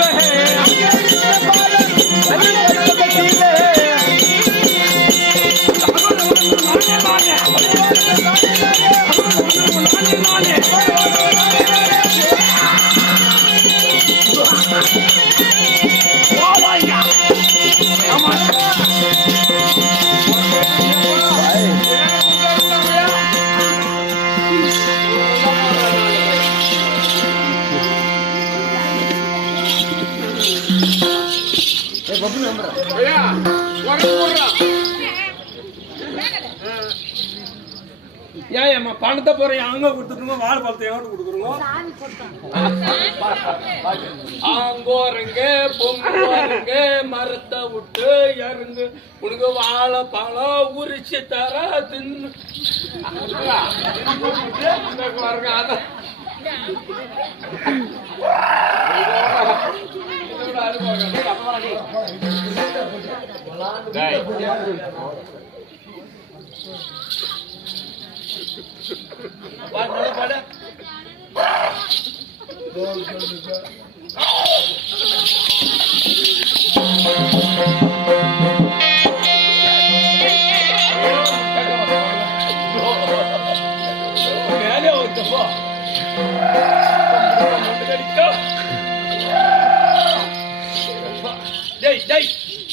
रहे ஏன் ஏம்மா பணத்தை போறேன் அங்க கொடுத்துருங்க வாழை பழத்தை எவ்வளவு கொடுக்குறோங்க ஆங்கோருங்க பொங்கோருங்க மரத்தை விட்டு இறங்கு உனக்கு வாழை பழம் உரிச்சு தர தின்னு பாருங்க அதான் மேலே ஒருத்தப்போ டேய்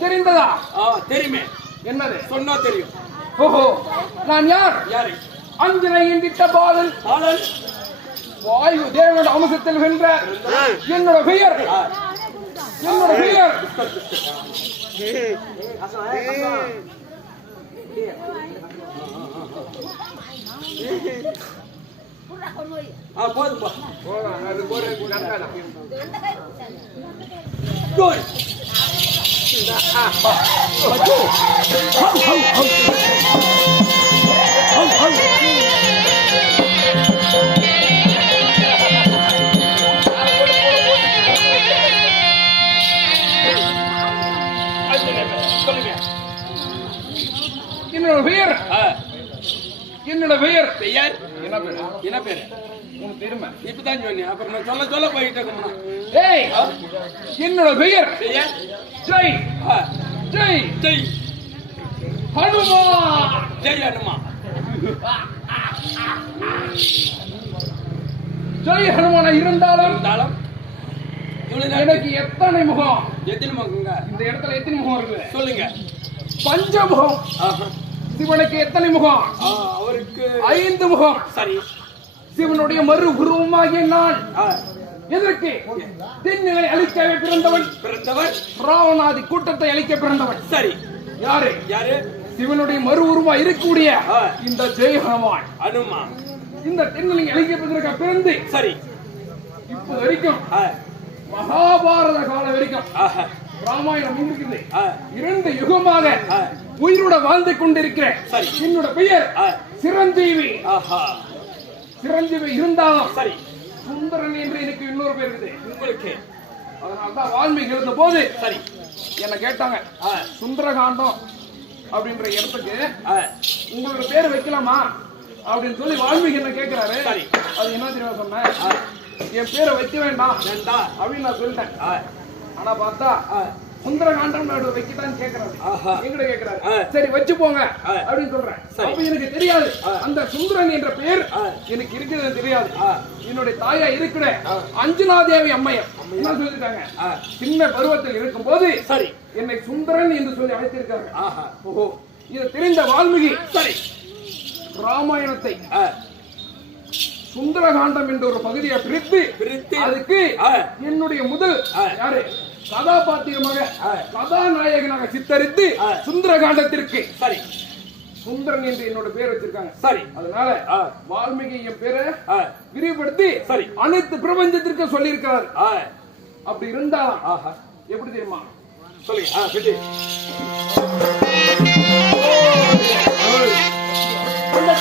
தெரிந்ததா? தெரியுமே. என்னது? சொன்னா தெரியும். ஓஹோ நான் யார்? யாரு? அஞ்சனையின் திட்ட பாலன். பாலன்? வாயு தேவனோட அம்சத்தில் வென்ற என்னோட பெயர். என்னோட பெயர். ஆ போதும் போ அது ஒரு கரெக்டான. Good. சொல்லுங்க என்னோட பெயர் ஆ, என்னோட பெயர்? பெயர்? என்ன பேர் என்ன பேரு உனக்கு தெரியுமா? இப்பதான் சொன்னேன். அப்புறம் நான் சொல்ல சொல்ல போயிட்டு இருக்கணும் ஏய் என்னோட பெயர்? பெயர்? ஜெய். ஜெய். ஜெய். ஹனுமா ஜெய் அனுமா ஜெய் ஹனுமான இருந்தாலும் இருந்தாலும் எனக்கு எத்தனை முகம்? எத்தனை மகங்க? இந்த இடத்துல எத்தனை முகம் இருக்கு சொல்லுங்க. பஞ்சமுகம். சிவனுக்கு எத்தனை முகம்? அவருக்கு ஐந்து முகம். சரி. சிவனுடைய மறு உருவமாகிய நான். எதற்கு? திண்ணிலை அழிக்கவே பிறந்தவன். பிறந்தவர் ராவணாதி கூட்டத்தை அழிக்க பிறந்தவன். சரி. யாரு? யாரு? சிவனுடைய மறு உருவா இருக்கக்கூடிய. இந்த ஜெய் ஹனுமான் அனுமா. இந்த தென்னிலை அழிக்கப்படுவதற்கு பிறந்து சரி. இப்போ வரைக்கும் மகாபாரத காலம் வரைக்கும். ராமாயணம் இருக்குது இரண்டு யுகமாக. உயிரோட வாழ்ந்து கொண்டிருக்கிறேன் சரி. என்னோட பெயர். சிரஞ்சீவி ஆஹா. சிரஞ்சீவி இருந்தாலும் சரி சுந்தரன் என்று எனக்கு இன்னொரு பேர் இருக்குது உங்களுக்கு அதனால தான் வால்மீகி இருந்த போது சரி என்ன கேட்டாங்க சுந்தரகாண்டம் அப்படின்ற இடத்துக்கு உங்களோட பேர் வைக்கலாமா அப்படின்னு சொல்லி வால்மீகி என்ன கேட்கிறாரு சரி. அது என்ன தெரியுமா சொன்னேன் ஆ. என் பேரை வைக்க வேண்டாம் வேண்டா. அப்படின்னு நான் சொல்லிட்டேன் ஆனா பார்த்தா சுந்தரகாண்டம் வைக்கட்டான்னு கேக்குறாரு. எங்கிட்ட கேக்குறாரு. சரி வச்சு போங்க. அப்படின்னு சொல்றேன். அப்ப எனக்கு தெரியாது. அந்த சுந்தரன் என்ற பெயர். எனக்கு இருக்கிறது தெரியாது. என்னுடைய தாயா இருக்கிற. அஞ்சனாதேவி அம்மையார் என்ன சொல்லிருக்காங்க ஆ. சின்ன பருவத்தில் இருக்கும்போது சரி என்னை சுந்தரன் என்று சொல்லி அழைத்திருக்காங்க ஓஹோ இது தெரிந்த வால்மீகி சரி ராமாயணத்தை சுந்தரகாண்டம் என்ற ஒரு பகுதியை பிரித்து பிரித்து அதுக்கு. என்னுடைய முதல். யாரு? கதாபாத்திரமாக. கதாநாயகனாக சித்தரித்து. சுந்தரகாண்டத்திற்கு. சரி. சுந்தரன் என்று என்னோட பேர் வச்சிருக்காங்க. சரி. அதனால. வால்மீகி என் பேரை விரிவுபடுத்தி சரி. அனைத்து பிரபஞ்சத்திற்கும் சொல்லியிருக்கிறார். அப்படி இருந்தா ஆஹா. எப்படி தெரியுமா? பிடி அந்த